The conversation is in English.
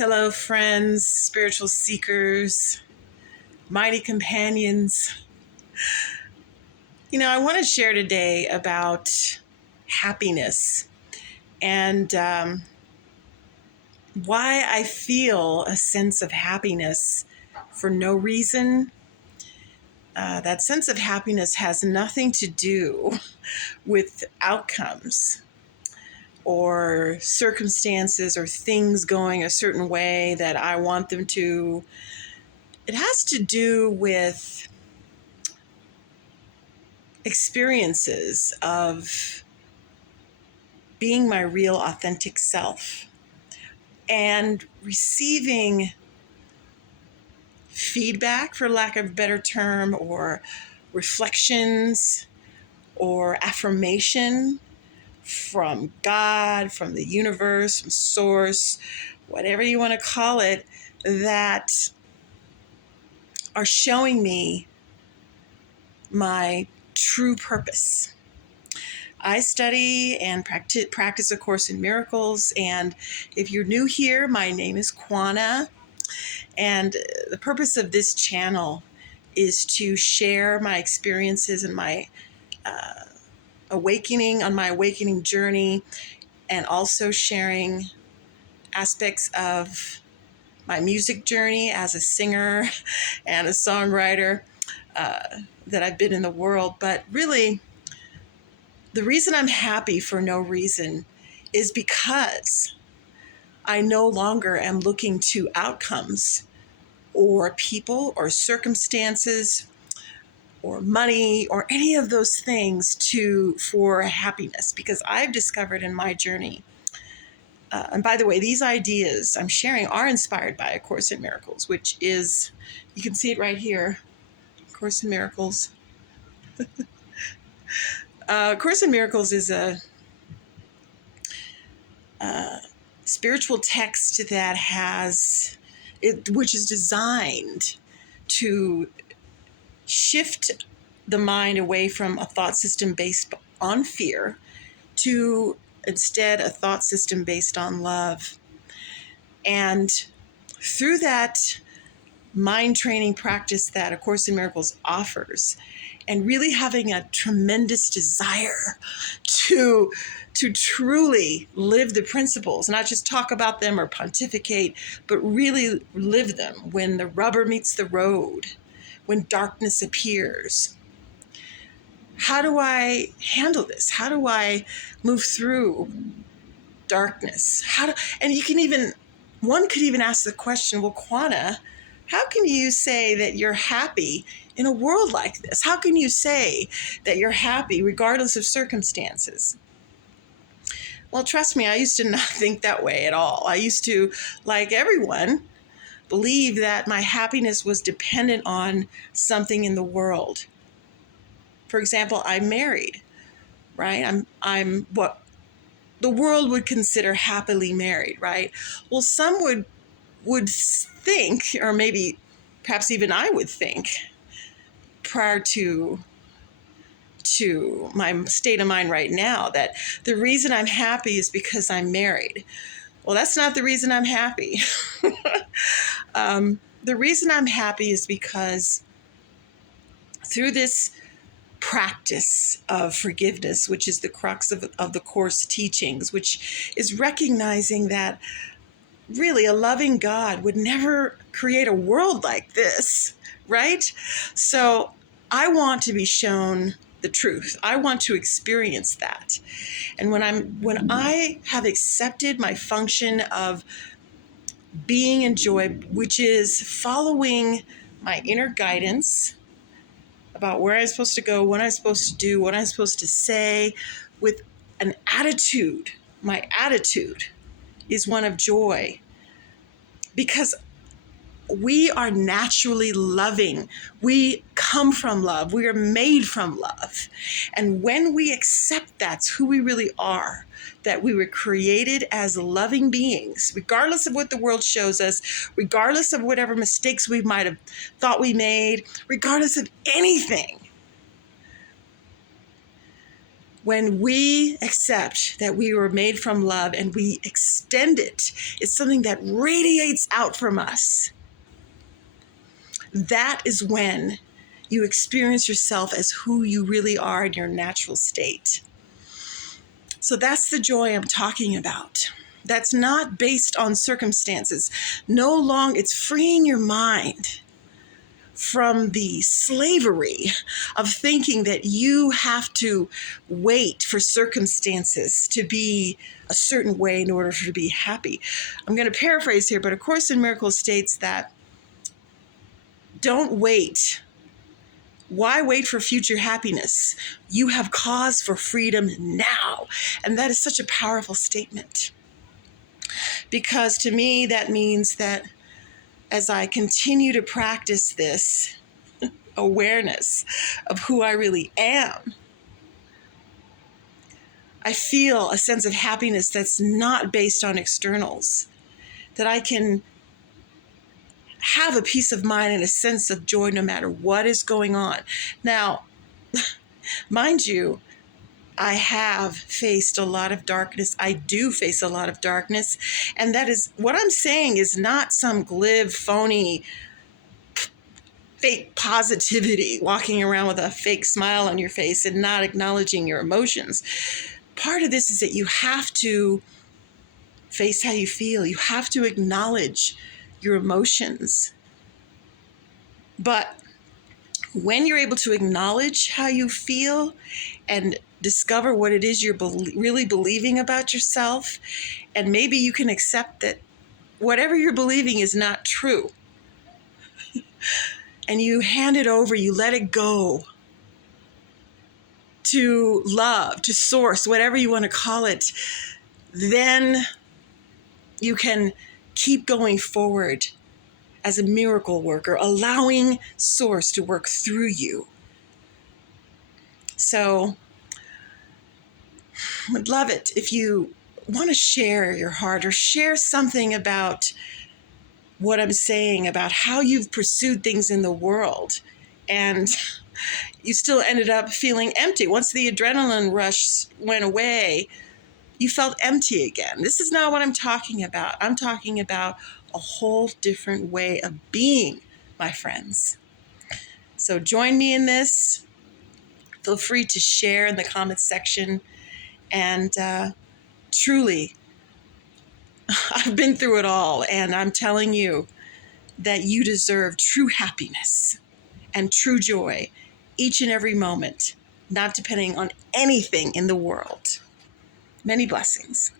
Hello, friends, spiritual seekers, mighty companions. I want to share today about happiness and why I feel a sense of happiness for no reason. That sense of happiness has nothing to do with outcomes or circumstances or things going a certain way that I want them to. It has to do with experiences of being my real authentic self and receiving feedback, for lack of a better term, or reflections or affirmation from God, from the universe, from source, whatever you want to call it, that are showing me my true purpose. I study and practice A Course in Miracles, and if you're new here, my name is Kwana, and the purpose of this channel is to share my experiences and my awakening journey, and also sharing aspects of my music journey as a singer and a songwriter that I've been in the world. But really, the reason I'm happy for no reason is because I no longer am looking to outcomes or people or circumstances or money or any of those things for happiness, because I've discovered in my journey, and by the way, these ideas I'm sharing are inspired by A Course in Miracles, which is, you can see it right here, A Course in Miracles. A Course in Miracles is a spiritual text that which is designed to shift the mind away from a thought system based on fear to instead a thought system based on love. And through that mind training practice that A Course in Miracles offers, and really having a tremendous desire to truly live the principles, not just talk about them or pontificate, but really live them when the rubber meets the road, when darkness appears. How do I handle this? How do I move through darkness? One could even ask the question, well, Kwana, how can you say that you're happy in a world like this? How can you say that you're happy regardless of circumstances? Well, trust me, I used to not think that way at all. I used to, like everyone, believe that my happiness was dependent on something in the world. For example, I'm married, right? I'm what the world would consider happily married, right? Well, some would think, or maybe perhaps even I would think, prior to my state of mind right now, that the reason I'm happy is because I'm married. Well, that's not the reason I'm happy. The reason I'm happy is because through this practice of forgiveness, which is the crux of the Course teachings, which is recognizing that really a loving God would never create a world like this, right? So I want to be shown the truth. I want to experience that. And when I have accepted my function of being in joy, which is following my inner guidance about where I'm supposed to go, what I'm supposed to do, what I'm supposed to say, with an attitude. My attitude is one of joy, because we are naturally loving. We come from love. We are made from love. And when we accept that's who we really are, that we were created as loving beings, regardless of what the world shows us, regardless of whatever mistakes we might have thought we made, regardless of anything, When we accept that we were made from love and we extend it, it's something that radiates out from us. That is when you experience yourself as who you really are in your natural state. So that's the joy I'm talking about. That's not based on circumstances. No longer, it's freeing your mind from the slavery of thinking that you have to wait for circumstances to be a certain way in order to be happy. I'm going to paraphrase here, but A Course in Miracles states that don't wait. Why wait for future happiness? You have cause for freedom now. And that is such a powerful statement. Because to me, that means that as I continue to practice this awareness of who I really am, I feel a sense of happiness that's not based on externals, that I can have a peace of mind and a sense of joy no matter what is going on. Now, mind you, I have faced a lot of darkness. I do face a lot of darkness. And that is what I'm saying is not some glib, phony, fake positivity, walking around with a fake smile on your face and not acknowledging your emotions. Part of this is that you have to face how you feel. You have to acknowledge your emotions. But when you're able to acknowledge how you feel and discover what it is you're really believing about yourself, and maybe you can accept that whatever you're believing is not true, and you hand it over, you let it go to love, to source, whatever you want to call it, then you can keep going forward as a miracle worker, allowing source to work through you. So I would love it if you want to share your heart or share something about what I'm saying, about how you've pursued things in the world and you still ended up feeling empty. Once the adrenaline rush went away, you felt empty again. This is not what I'm talking about. I'm talking about a whole different way of being, my friends. So join me in this. Feel free to share in the comments section. And truly, I've been through it all, and I'm telling you that you deserve true happiness and true joy each and every moment, not depending on anything in the world. Many blessings.